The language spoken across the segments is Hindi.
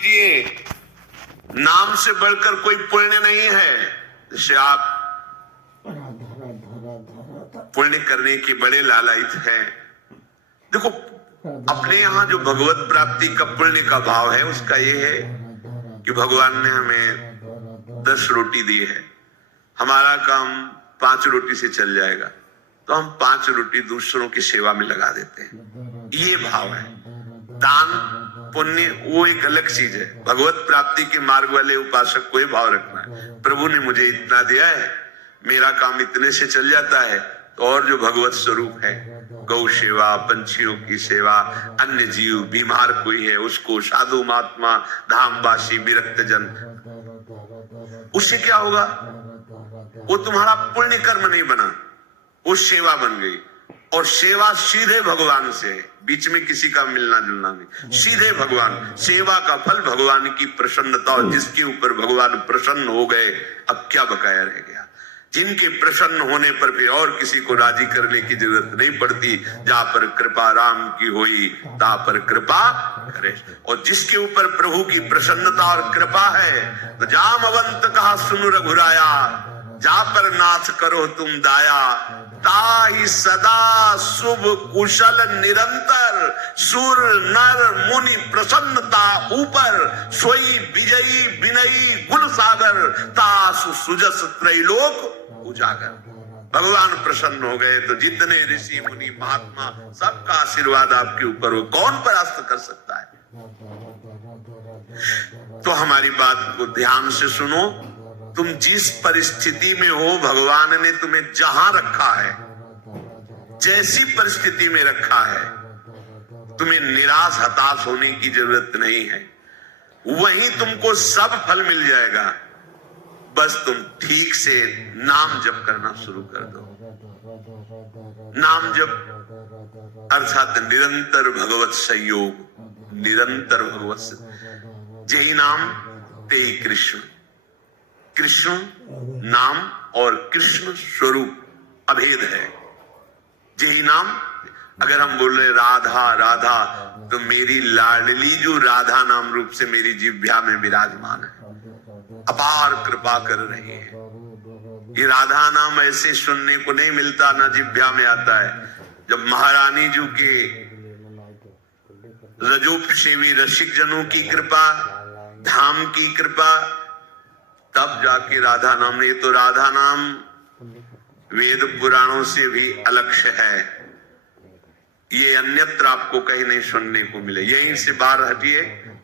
कीजिए, नाम से बढ़कर कोई पुण्य नहीं है। जैसे आप पुण्य करने के बड़े लालायित हैं। देखो, अपने यहाँ जो भगवत प्राप्ति का पुण्य का भाव है, उसका ये है कि भगवान ने हमें 10 रोटी दी है, हमारा काम 5 रोटी से चल जाएगा, तो हम 5 रोटी दूसरों की सेवा में लगा देते हैं। ये भाव है। दान पुण्य वो एक अलग चीज है। भगवत प्राप्ति के मार्ग वाले उपासक को ये भाव रखना है, प्रभु ने मुझे इतना दिया है, मेरा काम इतने से चल जाता है, तो और जो भगवत स्वरूप है, गौ सेवा, पंछियों की सेवा, अन्य जीव, बीमार कोई है उसको, साधु महात्मा, धामवासी, विरक्त जन, उससे क्या होगा? वो तुम्हारा पुण्य कर्म नहीं बना, वो सेवा बन गई। और सेवा सीधे भगवान से है, बीच में किसी का मिलना जुलना नहीं, सीधे भगवान। सेवा का फल भगवान की प्रसन्नता, और जिसके ऊपर भगवान प्रसन्न हो गए, अब क्या बकाया रह गया? जिनके प्रसन्न होने पर भी और किसी को राजी करने की जरूरत नहीं पड़ती। जहां पर कृपा राम की हुई, ता पर कृपा करे। और जिसके ऊपर प्रभु की प्रसन्नता और कृपा है, तो जामवंत कहा सुन रघुराया, जा पर नाथ करो तुम दाया, ताहि सदा शुभ कुशल निरंतर, सुर नर मुनि प्रसन्नता ऊपर, सोई विजयी विनयी गुण सागर, तासु सुजस त्रैलोक उजागर। भगवान प्रसन्न हो गए तो जितने ऋषि मुनि महात्मा, सबका आशीर्वाद आपके ऊपर हो, कौन परास्त कर सकता है? तो हमारी बात को ध्यान से सुनो। तुम जिस परिस्थिति में हो, भगवान ने तुम्हें जहां रखा है, जैसी परिस्थिति में रखा है, तुम्हें निराश हताश होने की जरूरत नहीं है। वहीं तुमको सब फल मिल जाएगा। बस तुम ठीक से नाम जप करना शुरू कर दो। नाम जप अर्थात निरंतर भगवत संयोग, निरंतर भगवत। जय नाम ते कृष्ण। कृष्ण नाम और कृष्ण स्वरूप अभेद है। यही नाम, अगर हम बोल रहे राधा राधा, तो मेरी लाडली जो राधा नाम रूप से मेरी जिह्वा में विराजमान है, अपार कृपा कर रही है। ये राधा नाम ऐसे सुनने को नहीं मिलता, ना जिह्वा में आता है। जब महारानी जी के रजोपसेवी रसिक जनों की कृपा, धाम की कृपा, तब जाके राधा नाम ने। तो राधा नाम वेद पुराणों से भी अलग है। ये अन्यत्र आपको कहीं नहीं सुनने को मिले। यहीं से बाहर हटिए,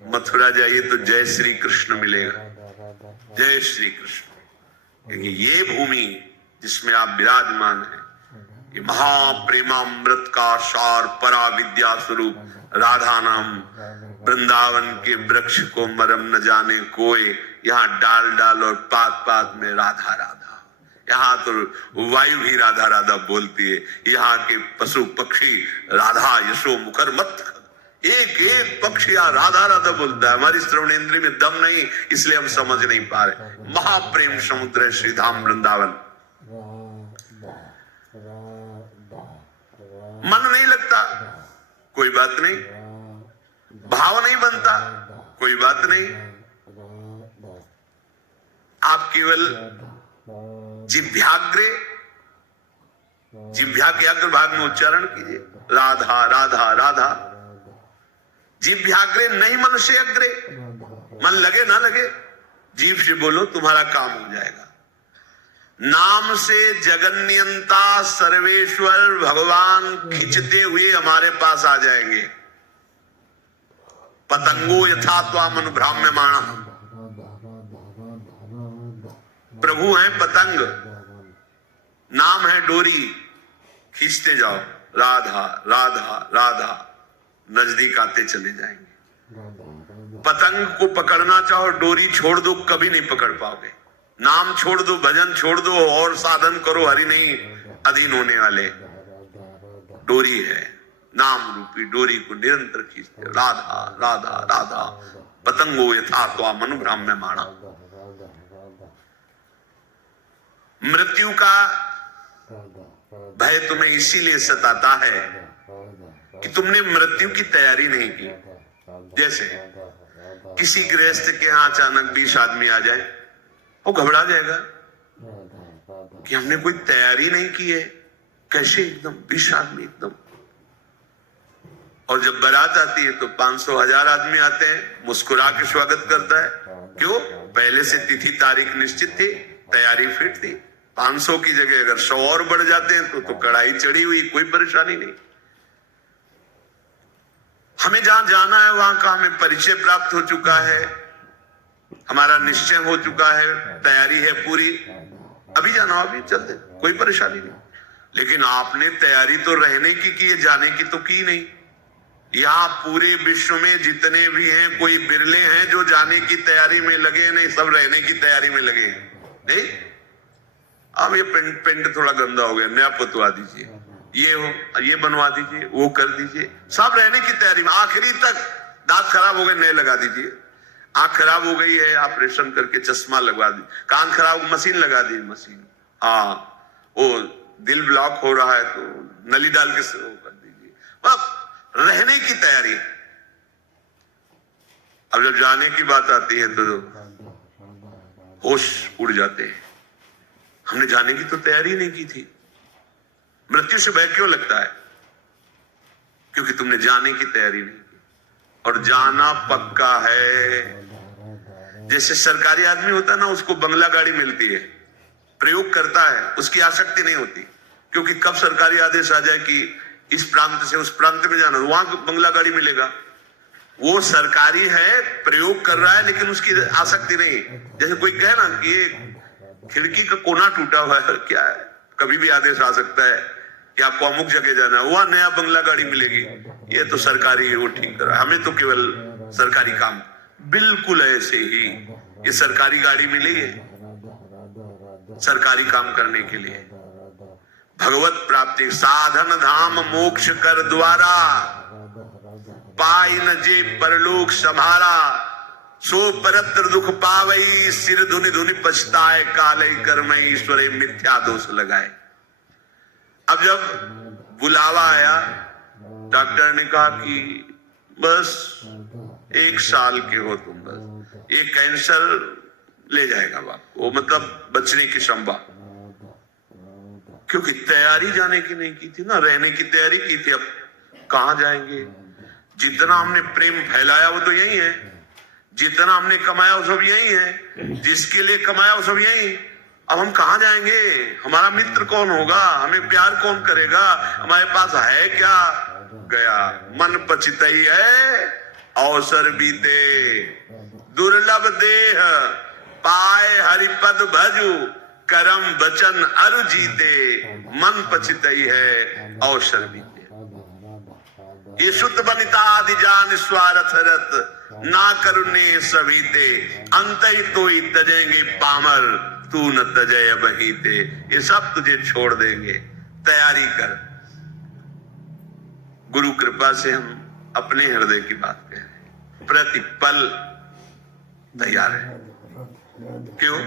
मथुरा जाइए तो जय श्री कृष्ण मिलेगा, जय श्री कृष्ण। क्योंकि ये भूमि जिसमें आप विराजमान हैं, ये महाप्रेमामृत का सार, परा विद्या स्वरूप राधा नाम। वृंदावन के वृक्ष को मरम न जाने कोई, यहाँ डाल डाल और पात पात में राधा राधा। यहाँ तो वायु भी राधा राधा बोलती है। यहाँ के पशु पक्षी राधा यशो मुखर मत, एक एक पक्षी राधा राधा बोलता है। हमारी श्रवणेंद्रिय में दम नहीं, इसलिए हम समझ नहीं पा रहे। महाप्रेम समुद्र है श्री धाम वृंदावन। मन नहीं लगता, कोई बात नहीं। भाव नहीं बनता, कोई बात नहीं। आप केवल जिह्वाग्रे, जिह्वा के अग्र भाग में उच्चारण कीजिए राधा राधा राधा। जिह्वाग्रे नहीं मन से अग्रे। मन लगे ना लगे, जीभ से बोलो, तुम्हारा काम हो जाएगा। नाम से जगन्यंता सर्वेश्वर भगवान खिंचते हुए हमारे पास आ जाएंगे। पतंगो यथा त्वाम अनुभ्राम्यमाणः। प्रभु है पतंग, नाम है डोरी, खींचते जाओ राधा राधा राधा, नजदीक आते चले जाएंगे। पतंग को पकड़ना चाहो, डोरी छोड़ दो, कभी नहीं पकड़ पाओगे। नाम छोड़ दो, भजन छोड़ दो, और साधन करो, हरि नहीं अधीन होने वाले। डोरी है, नाम रूपी डोरी को निरंतर खींचते राधा राधा राधा। पतंगो यथा त्वाम अनुभ्राम्यमाणः। मृत्यु का भय तुम्हें इसीलिए सताता है कि तुमने मृत्यु की तैयारी नहीं की। जैसे किसी गृहस्थ के यहाँ अचानक 20 आदमी आ जाए, वो घबरा जाएगा कि हमने कोई तैयारी नहीं की है, कैसे एकदम 20 आदमी एकदम। और जब बारात आती है तो 500-1000 आदमी आते हैं, मुस्कुरा के स्वागत करता है। क्यों? पहले से तिथि तारीख निश्चित थी, तैयारी फिट थी। 500 की जगह अगर 100 और बढ़ जाते हैं तो कड़ाई चढ़ी हुई, कोई परेशानी नहीं। हमें जहां जाना है वहां का हमें परिचय प्राप्त हो चुका है, हमारा निश्चय हो चुका है, तैयारी है पूरी, अभी जाना अभी चलते, कोई परेशानी नहीं। लेकिन आपने तैयारी तो रहने की है, जाने की तो की नहीं। यहाँ पूरे विश्व में जितने भी हैं, कोई बिरले हैं जो जाने की तैयारी में लगे, नहीं सब रहने की तैयारी में लगे। नहीं, अब ये पेंट थोड़ा गंदा हो गया, नया पुतवा दीजिए, ये बनवा दीजिए, वो कर दीजिए, सब रहने की तैयारी में। आखिरी तक दांत खराब हो गए, नए लगा दीजिए। आंख खराब हो गई है, ऑपरेशन करके चश्मा लगवा दी। कान खराब, मशीन लगा दी, मशीन। वो दिल ब्लॉक हो रहा है तो नली डाल के कर दीजिए। रहने की तैयारी। अब जब जाने की बात आती है तो होश उड़ जाते हैं। हमने जाने की तो तैयारी नहीं की थी। मृत्यु से भय क्यों लगता है? क्योंकि तुमने जाने की तैयारी नहीं की। और जाना पक्का है। जैसे सरकारी आदमी होता है ना, उसको बंगला गाड़ी मिलती है, प्रयोग करता है, उसकी आसक्ति नहीं होती। क्योंकि कब सरकारी आदेश आ जाए कि इस प्रांत से उस प्रांत में जाना, वहां बंगला गाड़ी मिलेगा। वो सरकारी है, प्रयोग कर रहा है, लेकिन उसकी आसक्ति नहीं। जैसे कोई कहे ना कि ये खिड़की का कोना टूटा हुआ है, क्या है, कभी भी आदेश आ सकता है कि आपको अमुक जगह जाना है, वहां नया बंगला गाड़ी मिलेगी। ये तो सरकारी है, वो ठीक कर रहा है, हमें तो केवल सरकारी काम। बिल्कुल ऐसे ही ये सरकारी गाड़ी मिली है सरकारी काम करने के लिए। भगवत प्राप्ति साधन धाम मोक्ष कर द्वारा, पाई न जे परलोक संभारा, सो परत्र दुख पावई, सिर धुनि धुनि पछताए, काले कर्मई ईश्वरे मिथ्या दोष लगाए। अब जब बुलावा आया, डॉक्टर ने कहा कि बस 1 साल के हो तुम, बस ये कैंसर ले जाएगा आपको, वो मतलब बचने की संभावना। क्योंकि तैयारी जाने की नहीं की थी ना, रहने की तैयारी की थी। अब कहां जाएंगे? जितना हमने प्रेम फैलाया वो तो यही है, जितना हमने कमाया वो सब यही है, जिसके लिए कमाया वो सब यही। अब हम कहां जाएंगे? हमारा मित्र कौन होगा? हमें प्यार कौन करेगा? हमारे पास है क्या? गया मन पछितई है, अवसर बीते, दुर्लभ देह पाए हरिपद भजु, करम वचन अरु जीते, मन पछितई है अवसर बीते। ये सुत बनिता आदि जान स्वार्थ रत, ना करुणे सभीते, अंत ही तो ही तजेंगे पामर, तू न तजय बहीते। ये सब तुझे छोड़ देंगे, तैयारी कर। गुरु कृपा से हम अपने हृदय की बात कह रहे हैं, प्रतिपल तैयार है। क्यों?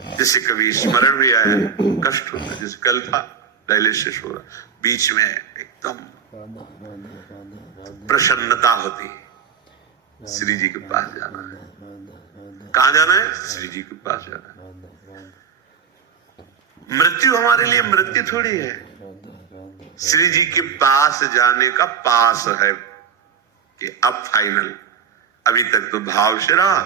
जैसे कभी स्मरण भी आया, कष्ट होता, जैसे कल था डायलिसिस हो रहा, बीच में एकदम प्रसन्नता होती, श्री जी के पास जाना है। कहां जाना है? श्री जी के पास जाना है। मृत्यु हमारे लिए मृत्यु थोड़ी है, श्री जी के पास जाने का पास है कि अब फाइनल। अभी तक तो भाव से रहा,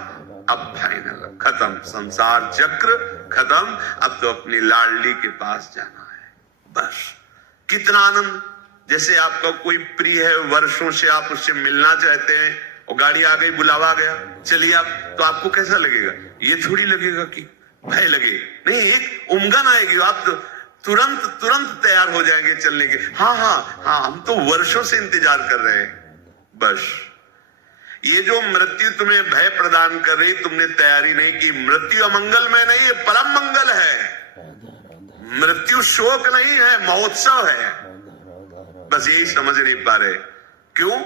अब फाइनल, खत्म, संसार चक्र खत्म। अब तो अपनी लाडली के पास जाना है, बस। कितना आनंद! जैसे आपका कोई प्रिय है, वर्षों से आप उससे मिलना चाहते हैं, और गाड़ी आ गई, बुलावा आ गया, चलिए आप, तो आपको कैसा लगेगा? ये थोड़ी लगेगा कि भय लगे, नहीं, एक उमंग आएगी, आप तो तुरंत तैयार हो जाएंगे चलने के। हाँ, हम तो वर्षों से इंतजार कर रहे हैं, बस। ये जो मृत्यु तुम्हें भय प्रदान कर रही, तुमने तैयारी नहीं की। मृत्यु अमंगल में नहीं है, परम मंगल है। मृत्यु शोक नहीं है, महोत्सव है। बस यही समझ नहीं पा रहे। क्यों?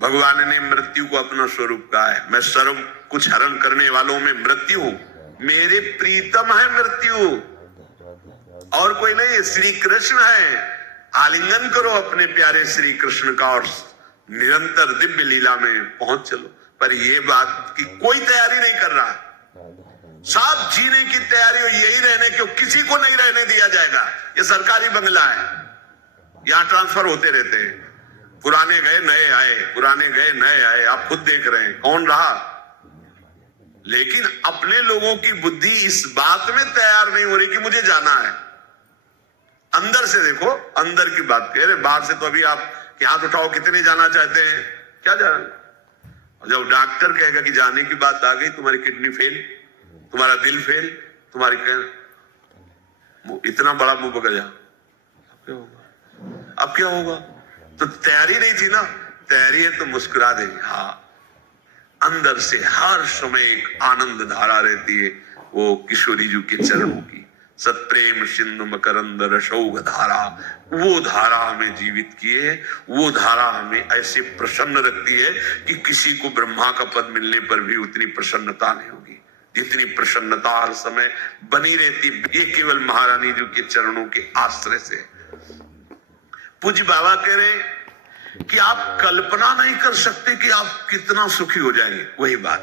भगवान ने मृत्यु को अपना स्वरूप कहा है, मैं सर्व कुछ हरण करने वालों में मृत्यु हूं, मेरे प्रीतम है मृत्यु, और कोई नहीं है, श्री कृष्ण है। आलिंगन करो अपने प्यारे श्री कृष्ण का और निरंतर दिव्य लीला में पहुंच चलो। पर ये बात की कोई तैयारी नहीं कर रहा, सब जीने की तैयारी हो, यही रहने की, किसी को नहीं रहने दिया जाएगा। ये सरकारी बंगला है, यहां ट्रांसफर होते रहते हैं, पुराने गए नए आए, पुराने गए नए आए, आप खुद देख रहे हैं कौन रहा। लेकिन अपने लोगों की बुद्धि इस बात में तैयार नहीं हो रही कि मुझे जाना है। अंदर से देखो, अंदर की बात कह रहे, बाहर से तो अभी आप हाथ उठाओ, कितने जाना चाहते हैं, क्या जाना। जब डॉक्टर कहेगा कि जाने की बात आ गई, तुम्हारी किडनी फेल, तुम्हारा दिल फेल, तुम्हारी इतना बड़ा मुंह पकड़ जा, अब क्या होगा। तो तैयारी नहीं थी ना, तैयारी है तो मुस्कुरा देंगे। हाँ, अंदर से हर समय एक आनंद धारा रहती है, वो किशोरी जी के चरणों की सत्प्रेम सिंधु मकरंद रसौघ धारा, वो धारा हमें जीवित किए है। वो धारा हमें ऐसे प्रसन्न रखती है कि किसी को ब्रह्मा का पद मिलने पर भी उतनी प्रसन्नता नहीं होगी जितनी प्रसन्नता हर समय बनी रहती। ये केवल महारानी जी के चरणों के आश्रय से। पूज्य बाबा कह रहे कि आप कल्पना नहीं कर सकते कि आप कितना सुखी हो जाएंगे। वही बात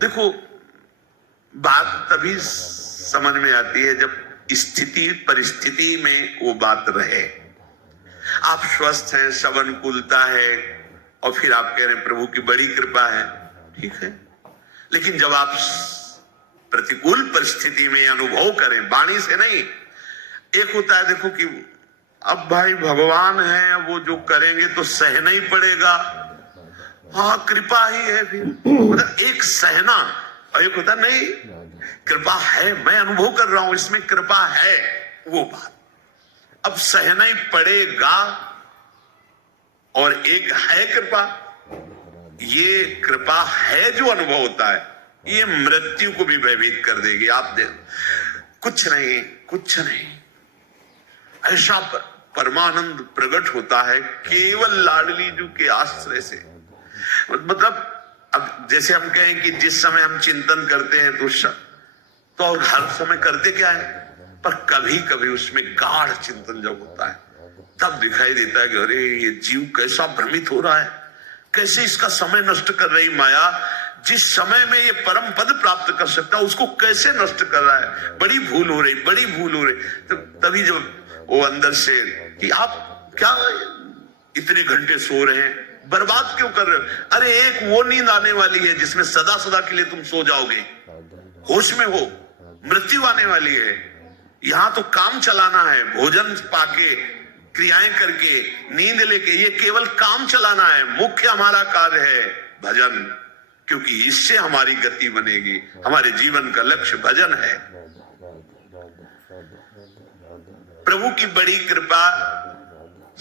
देखो, बात तभी समझ में आती है जब स्थिति परिस्थिति में वो बात रहे। आप स्वस्थ हैं, सब अनुकूलता है, और फिर आप कह रहे हैं प्रभु की बड़ी कृपा है, ठीक है। लेकिन जब आप प्रतिकूल परिस्थिति में अनुभव करें, वाणी से नहीं, एक होता है देखो कि अब भाई भगवान है, वो जो करेंगे तो सहना ही पड़ेगा, हाँ कृपा ही है, फिर मतलब एक सहना, और एक होता नहीं कृपा है, मैं अनुभव कर रहा हूं इसमें कृपा है, वो बात अब सहना ही पड़ेगा। और एक है कृपा, ये कृपा है जो अनुभव होता है, ये मृत्यु को भी भयभीत कर देगी। आप देख, कुछ नहीं, कुछ नहीं, ऐसा परमानंद प्रकट होता है केवल लाडली जी के आश्रय से। मतलब अब जैसे हम कहें कि जिस समय हम चिंतन करते हैं तो और हर समय करते क्या है, पर कभी कभी उसमें गाढ़ चिंतन जब होता है तब दिखाई देता है कि अरे ये जीव कैसा भ्रमित हो रहा है, कैसे इसका समय नष्ट कर रही माया, जिस समय में ये परम पद प्राप्त कर सकता है उसको कैसे नष्ट कर रहा है, बड़ी भूल हो रही, बड़ी भूल हो रही। तो तभी जब वो अंदर से कि आप क्या इतने घंटे सो रहे हैं, बर्बाद क्यों कर रहे हो। अरे एक वो नींद आने वाली है जिसमें सदा सदा के लिए तुम सो जाओगे, होश में हो, मृत्यु आने वाली है। यहां तो काम चलाना है, भोजन पाके, क्रियाएं करके, नींद लेके, ये केवल काम चलाना है। मुख्य हमारा कार्य है भजन, क्योंकि इससे हमारी गति बनेगी। हमारे जीवन का लक्ष्य भजन है। प्रभु की बड़ी कृपा,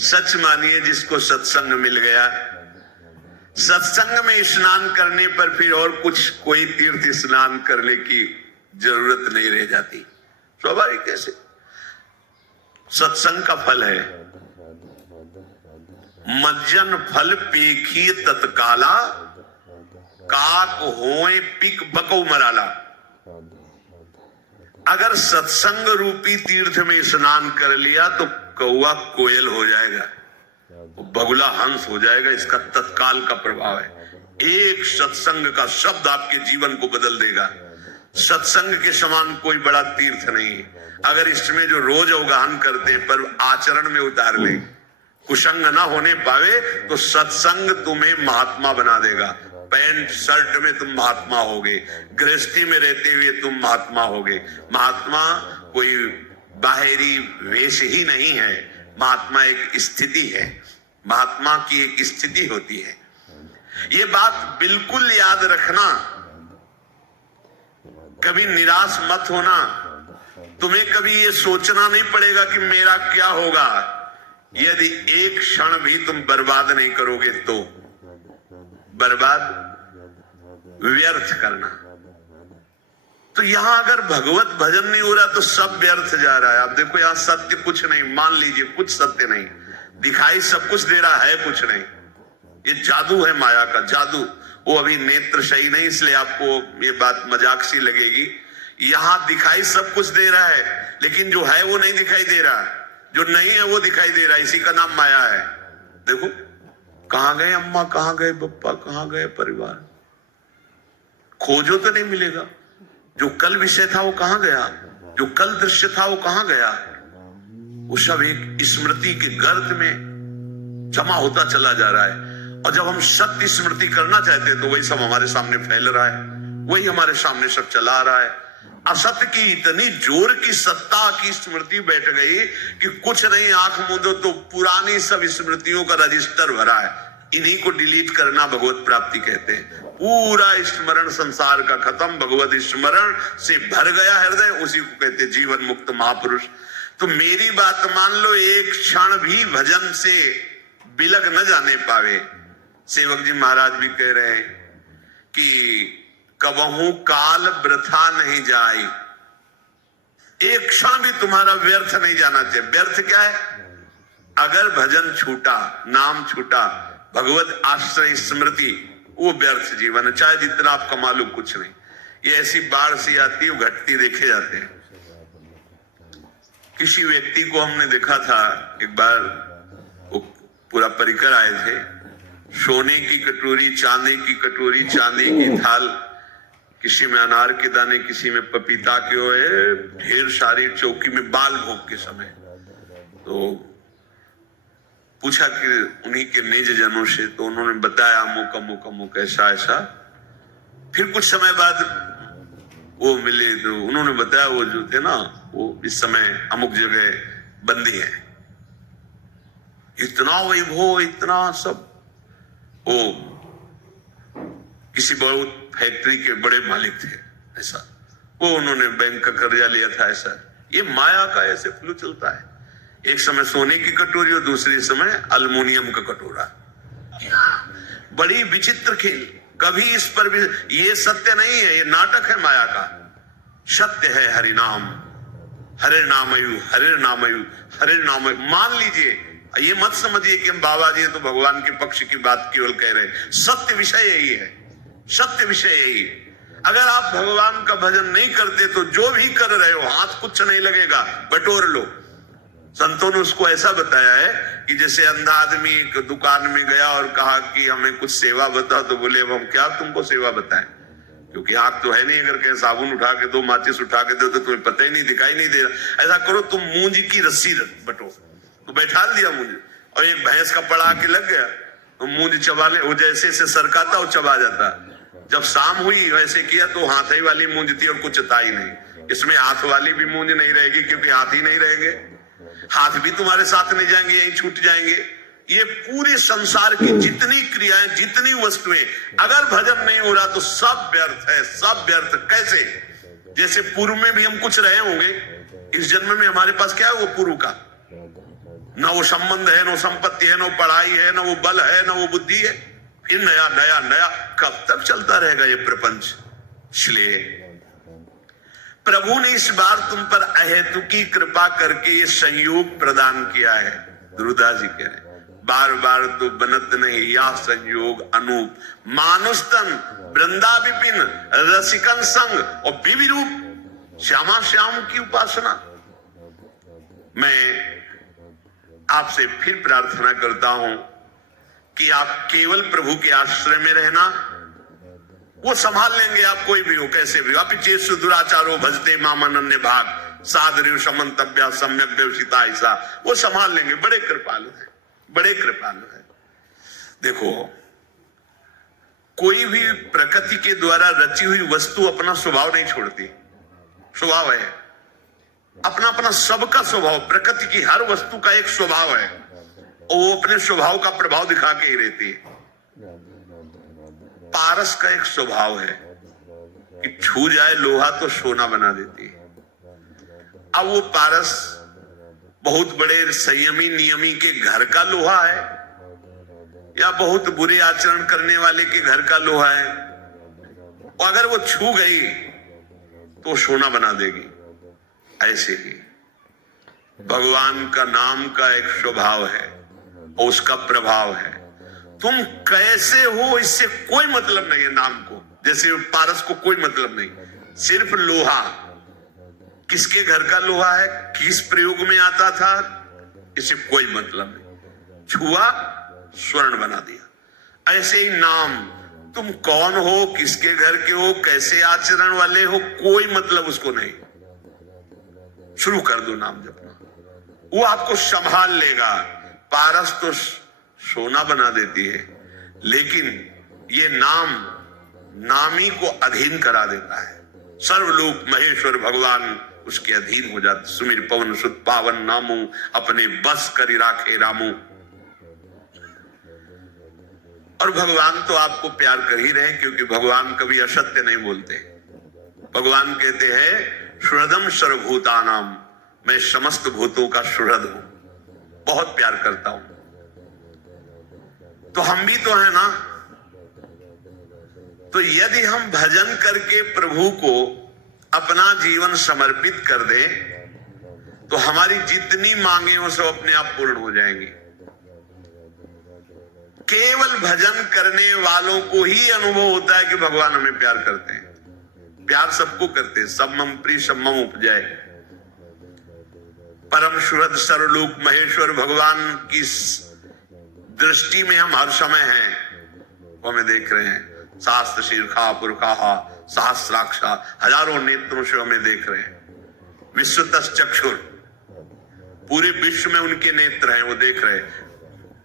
सच मानिए जिसको सत्संग मिल गया, सत्संग में स्नान करने पर फिर और कुछ कोई तीर्थ स्नान करने की जरूरत नहीं रह जाती। स्वाभाविक कैसे, सत्संग का फल है। मज्जन फल पेखी तत्काला, काक होए पिक बको मराला। अगर सत्संग रूपी तीर्थ में स्नान कर लिया तो कौआ कोयल हो जाएगा, बगुला हंस हो जाएगा। इसका तत्काल का प्रभाव है। एक सत्संग का शब्द आपके जीवन को बदल देगा। सत्संग के समान कोई बड़ा तीर्थ नहीं है। अगर इसमें जो रोज अवगाहन करते हैं पर आचरण में उतार ले, कुसंग ना होने पावे, तो सत्संग तुम्हें महात्मा बना देगा। पैंट शर्ट में तुम महात्मा होगे, गृहस्थी में रहते हुए तुम महात्मा होगे। महात्मा कोई बाहरी वेश ही नहीं है, महात्मा एक स्थिति है। महात्मा की एक स्थिति होती है। ये बात बिल्कुल याद रखना, कभी निराश मत होना। तुम्हें कभी ये सोचना नहीं पड़ेगा कि मेरा क्या होगा। यदि एक क्षण भी तुम बर्बाद नहीं करोगे तो बर्बाद व्यर्थ करना। तो यहां अगर भगवत भजन नहीं हो रहा तो सब व्यर्थ जा रहा है। आप देखो यहां सत्य कुछ नहीं, मान लीजिए कुछ सत्य नहीं, दिखाई सब कुछ दे रहा है, कुछ नहीं। ये जादू है, माया का जादू। वो अभी नेत्र सही नहीं, इसलिए आपको ये बात मजाक सी लगेगी। यहां दिखाई सब कुछ दे रहा है, लेकिन जो है वो नहीं दिखाई दे रहा, जो नहीं है वो दिखाई दे रहा है। इसी का नाम माया है। देखो कहां गए अम्मा, कहां गए पप्पा, कहां गए परिवार? खोजो तो नहीं मिलेगा। जो कल विषय था वो कहां गया, जो कल दृश्य था वो कहां गया? वो सब एक स्मृति के गर्त में जमा होता चला जा रहा है। और जब हम सत्य स्मृति करना चाहते हैं तो वही सब हमारे सामने फैल रहा है, वही हमारे सामने सब चला रहा है। असत्य की इतनी जोर की सत्ता की स्मृति बैठ गई कि कुछ नहीं, आंख मूंदो तो पुरानी सब स्मृतियों का रजिस्टर भरा है। इन्हीं को डिलीट करना भगवत प्राप्ति कहते हैं। पूरा स्मरण संसार का खत्म, भगवत स्मरण से भर गया हृदय, उसी को कहते जीवन मुक्त महापुरुष। तो मेरी बात मान लो, एक क्षण भी भजन से बिलग न जाने पावे। सेवक जी महाराज भी कह रहे हैं कि कबहू काल वृथा नहीं जाए, एक क्षण भी तुम्हारा व्यर्थ नहीं जाना चाहिए। व्यर्थ क्या है? अगर भजन छूटा, नाम छूटा, भगवत आश्रय स्मृति, वो व्यर्थ जीवन है, चाहे जितना आप कमा लो कुछ नहीं। ये ऐसी बाढ़ सी आती है, घटती देखे जाते हैं। किसी व्यक्ति को हमने देखा था एक बार, वो पूरा परिकर आए थे, सोने की कटोरी, चांदी की कटोरी, चांदी की थाल, किसी में अनार के दाने, किसी में पपीता के हुए, ढेर सारी चौकी में बाल भोग के समय। तो पूछा कि उन्हीं के निज जनों से, तो उन्होंने बताया अमुक अमुक अमुक ऐसा ऐसा। फिर कुछ समय बाद वो मिले तो उन्होंने बताया वो जो थे ना, वो इस समय अमुक जगह बंदी है। इतना वैभव, इतना सब। वो किसी बहुत फैक्ट्री के बड़े मालिक थे ऐसा, वो उन्होंने बैंक का कर्जा लिया था ऐसा। ये माया का ऐसे फ्लो चलता है, एक समय सोने की कटोरी और दूसरे समय अल्युमिनियम का कटोरा। बड़ी विचित्र खेल। कभी इस पर भी, ये सत्य नहीं है, ये नाटक है माया का। सत्य है हरिनाम, हरे नामयु, हरे नामयु, हरे नामयु। मान लीजिए, ये मत समझिए कि हम बाबा जी तो भगवान के पक्ष की बात केवल कह रहे हैं। सत्य विषय यही है, सत्य विषय यही है। अगर आप भगवान का भजन नहीं करते तो जो भी कर रहे हो हाथ कुछ नहीं लगेगा, बटोर लो। संतों ने उसको ऐसा बताया है कि जैसे अंधा आदमी एक दुकान में गया और कहा कि हमें कुछ सेवा बताओ, तो बोले अब हम क्या तुमको सेवा बताएं, क्योंकि आंख तो है नहीं, अगर कहीं साबुन उठा के दो, माचिस उठा के दो तो तुम्हें पता ही नहीं, दिखाई नहीं दे रहा। ऐसा करो, तुम मूंज की रस्सी बटो। तो बैठा दिया मूंज, और एक भैंस का पड़ा के लग गया, तो मूंज चबाने, वो जैसे से सरकाता वो चबा जाता। जब शाम हुई वैसे किया तो हाथ ही वाली मूंज थी और कुछ था ही नहीं। इसमें हाथ वाली भी मूंज नहीं रहेगी, क्योंकि हाथ ही नहीं रहेंगे, हाथ भी तुम्हारे साथ नहीं जाएंगे, यही छूट जाएंगे। ये पूरे संसार की जितनी क्रियाएं, जितनी वस्तुएं, अगर भजन नहीं हो रहा तो सब व्यर्थ है, सब व्यर्थ। कैसे? जैसे पूर्व में भी हम कुछ रहे होंगे, इस जन्म में हमारे पास क्या है वो पूर्व का, ना वो संबंध है, ना संपत्ति है, ना पढ़ाई है, ना वो बल है, ना वो बुद्धि है। फिर नया नया नया, कब तक चलता रहेगा ये प्रपंच? इसलिए प्रभु ने इस बार तुम पर अहेतु की कृपा करके ये संयोग प्रदान किया है। ध्रुवदास जी कह रहे बार बार तो बनत नहीं या संयोग अनूप, मानुस्तन वृंदा विपिन रसिकन संग और विवि रूप श्यामा श्याम की उपासना। मैं आपसे फिर प्रार्थना करता हूं कि आप केवल प्रभु के आश्रय में रहना, वो संभाल लेंगे आप, कोई भी हो, कैसे भी हो। आप चेत दुराचारो भजते मामानन्य भाग सादर समन्तव्या सम्यक व्यवसिता, ऐसा वो संभाल लेंगे। बड़े कृपालु है, बड़े कृपालु है। देखो, कोई भी प्रकृति के द्वारा रची हुई वस्तु अपना स्वभाव नहीं छोड़ती। स्वभाव है अपना अपना, सबका स्वभाव, प्रकृति की हर वस्तु का एक स्वभाव है, और वो अपने स्वभाव का प्रभाव दिखा के ही रहती है। पारस का एक स्वभाव है कि छू जाए लोहा तो सोना बना देती है। अब वो पारस बहुत बड़े संयमी नियमी के घर का लोहा है, या बहुत बुरे आचरण करने वाले के घर का लोहा है, और अगर वो छू गई तो सोना बना देगी। ऐसे ही भगवान का नाम का एक स्वभाव है और उसका प्रभाव है। तुम कैसे हो इससे कोई मतलब नहीं है नाम को, जैसे पारस को कोई मतलब नहीं। सिर्फ लोहा, किसके घर का लोहा है, किस प्रयोग में आता था, इसे कोई मतलब नहीं। छुआ स्वर्ण बना दिया। ऐसे ही नाम, तुम कौन हो, किसके घर के हो, कैसे आचरण वाले हो, कोई मतलब उसको नहीं। शुरू कर दो नाम जपना, वो आपको संभाल लेगा। पारस तो सोना बना देती है, लेकिन ये नामी को अधीन करा देता है। सर्वलोक महेश्वर भगवान उसके अधीन हो जाते। सुमिर पवन सुत पावन नामू, अपने बस करी राखे रामू। और भगवान तो आपको प्यार कर ही रहे, क्योंकि भगवान कभी असत्य नहीं बोलते। भगवान कहते हैं सुहृदम सर्वभूतानाम, मैं समस्त भूतों का सुहृद हूं, बहुत प्यार करता हूं। तो हम भी तो है ना। तो यदि हम भजन करके प्रभु को अपना जीवन समर्पित कर दें, तो हमारी जितनी मांगे वो सब अपने आप पूर्ण हो जाएंगी। केवल भजन करने वालों को ही अनुभव होता है कि भगवान हमें प्यार करते हैं। प्यार सबको करते हैं। सब मम प्रिय सब मम उपजाए। परम सुहृद सर्वलोक महेश्वर भगवान की दृष्टि में हम हर समय हैं, वो हमें देख रहे हैं। शास्त्र शीर्षा पुरखा सहस्राक्षा, हजारों नेत्रों से हमें देख रहे हैं। विश्वतस् चक्षुर, पूरे विश्व में उनके नेत्र हैं, वो देख रहे हैं।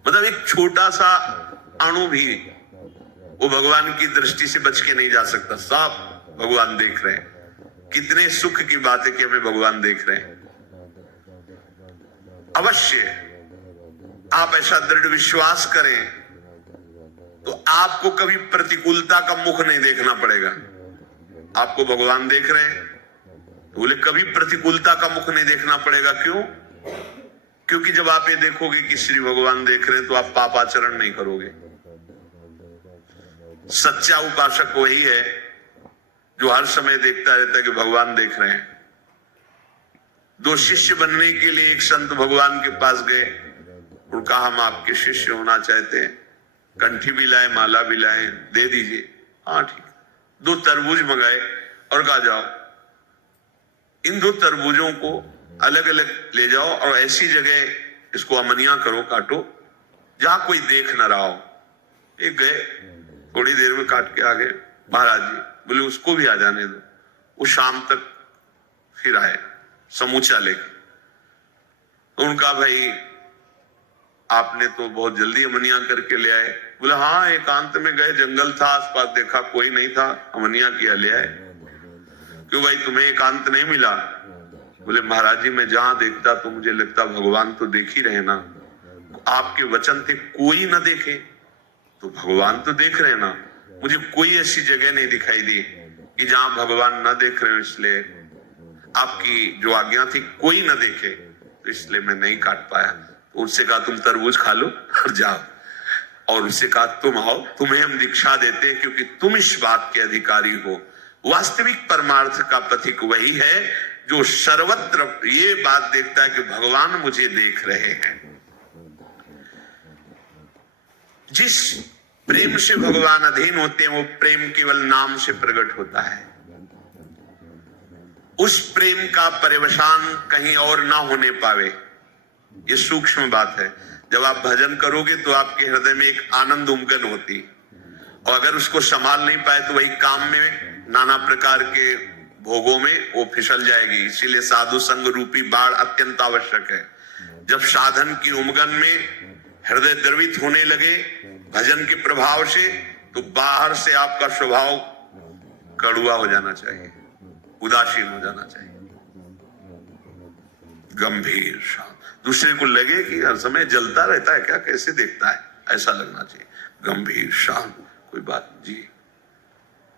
मतलब एक छोटा सा अणु भी वो भगवान की दृष्टि से बच के नहीं जा सकता। सब भगवान देख रहे हैं। कितने सुख की बात है कि हमें भगवान देख रहे हैं। अवश्य आप ऐसा दृढ़ विश्वास करें तो आपको कभी प्रतिकूलता का मुख नहीं देखना पड़ेगा। आपको भगवान देख रहे हैं तो बोले कभी प्रतिकूलता का मुख नहीं देखना पड़ेगा। क्यों? क्योंकि जब आप ये देखोगे कि श्री भगवान देख रहे हैं तो आप पापाचरण नहीं करोगे। सच्चा उपासक वही है जो हर समय देखता रहता है कि भगवान देख रहे हैं। दो शिष्य बनने के लिए एक संत भगवान के पास गए और कहा हम आपके शिष्य होना चाहते हैं, कंठी भी लाए, माला भी लाए, दे दीजिए। हाँ ठीक। 2 तरबूज मंगाए और कहा जाओ इन 2 तरबूजों को अलग अलग ले जाओ और ऐसी जगह इसको अमनिया करो, काटो जहां कोई देख न रहा हो। एक गए, थोड़ी देर में काट के आ गए। महाराज जी बोले उसको भी आ जाने दो। वो शाम तक फिर आए समूचा लेके। तो उनका भाई आपने तो बहुत जल्दी अमनिया करके ले आए। बोले हाँ, एकांत में गए, जंगल था आसपास, देखा कोई नहीं था, अमनिया किया, ले आए। क्यों भाई तुम्हें एकांत नहीं मिला? बोले महाराज जी मैं जहां देखता तो मुझे लगता भगवान तो देख ही रहे ना। आपके वचन थे कोई ना देखे, तो भगवान तो देख रहे ना। मुझे कोई ऐसी जगह नहीं दिखाई दी कि जहां भगवान ना देख रहे हो, इसलिए आपकी जो आज्ञा थी कोई ना देखे, तो इसलिए मैं नहीं काट पाया। तो उससे कहा तुम तरबूज खा लो और जाओ। और उससे कहा तुम आओ, तुम्हें हम दीक्षा देते हैं क्योंकि तुम इस बात के अधिकारी हो। वास्तविक परमार्थ का पथिक वही है जो सर्वत्र ये बात देखता है कि भगवान मुझे देख रहे हैं। जिस प्रेम से भगवान अधीन होते हैं वो प्रेम केवल नाम से प्रकट होता है। उस प्रेम का परिवसान कहीं और ना होने पावे, ये सूक्ष्म बात है। जब आप भजन करोगे तो आपके हृदय में एक आनंद उमगन होती, और अगर उसको संभाल नहीं पाए तो वही काम में नाना प्रकार के भोगों में वो फिसल जाएगी। इसीलिए साधु संग रूपी बाढ़ अत्यंत आवश्यक है। जब साधन की उमगन में हृदय द्रवित होने लगे भजन के प्रभाव से, तो बाहर से आपका स्वभाव कड़ुआ हो जाना चाहिए, उदासीन हो जाना चाहिए, गंभीर शांत। दूसरे को लगे कि हर समय जलता रहता है क्या, कैसे देखता है, ऐसा लगना चाहिए। गंभीर शांत, कोई बात जी,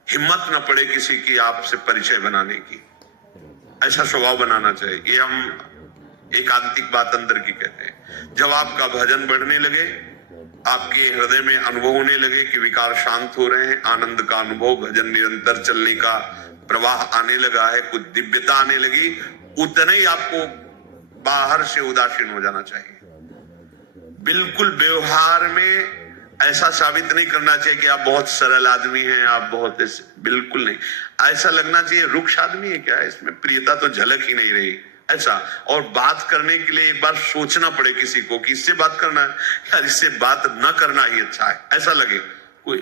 हिम्मत न पड़े किसी की आपसे परिचय बनाने की, ऐसा स्वभाव बनाना चाहिए। ये हम एकांतिक बात अंदर की कहते हैं। जब आपका भजन बढ़ने लगे, आपके हृदय में अनुभव होने लगे कि विकार शांत हो रहे हैं, आनंद का अनुभव, भजन निरंतर चलने का प्रवाह आने लगा है, कुछ दिव्यता आने लगी, उतने ही आपको बाहर से उदासीन हो जाना चाहिए। बिल्कुल व्यवहार में ऐसा साबित नहीं करना चाहिए कि आप बहुत सरल आदमी हैं, आप बहुत, बिल्कुल नहीं। ऐसा लगना चाहिए रुक्ष आदमी है क्या, इसमें प्रियता तो झलक ही नहीं रही, ऐसा। और बात करने के लिए एक बार सोचना पड़े किसी को कि इससे बात करना है, यार इससे बात न करना ही अच्छा है, ऐसा लगे कोई।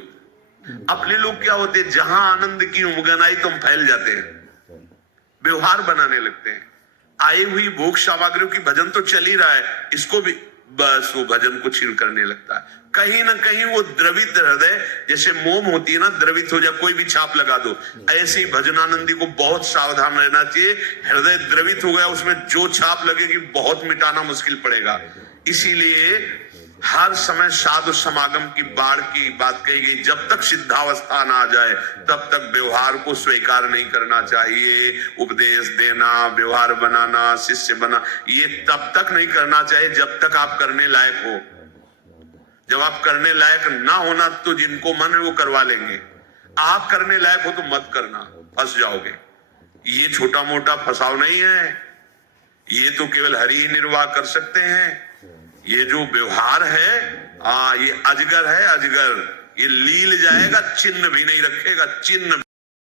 अपने लोग क्या होते हैं, जहां आनंद की उमगन आई तो हम फैल जाते हैं, व्यवहार बनाने लगते हैं। आई हुई भोग सामग्रियों की भजन तो चल ही रहा है, इसको भी बस वो भजन को छीन करने लगता है। कहीं ना कहीं वो द्रवित हृदय, जैसे मोम होती है ना, द्रवित हो जाए, कोई भी छाप लगा दो, ऐसे ही भजनानंदी को बहुत सावधान रहना चाहिए। हृदय द्रवित हो गया, उसमें जो छाप लगेगी बहुत मिटाना मुश्किल पड़ेगा। इसीलिए हर समय साधु समागम की बाढ़ की बात कही गई। जब तक सिद्धावस्था ना आ जाए तब तक व्यवहार को स्वीकार नहीं करना चाहिए। उपदेश देना, व्यवहार बनाना, शिष्य बना, ये तब तक नहीं करना चाहिए जब तक आप करने लायक हो। जब आप करने लायक ना होना तो जिनको मन है वो करवा लेंगे। आप करने लायक हो तो मत करना, फंस जाओगे। ये छोटा मोटा फंसाव नहीं है, ये तो केवल हरि ही निर्वाह कर सकते हैं। ये जो व्यवहार है, ये अजगर है, अजगर, ये लील जाएगा, चिन्ह भी नहीं रखेगा, चिन्ह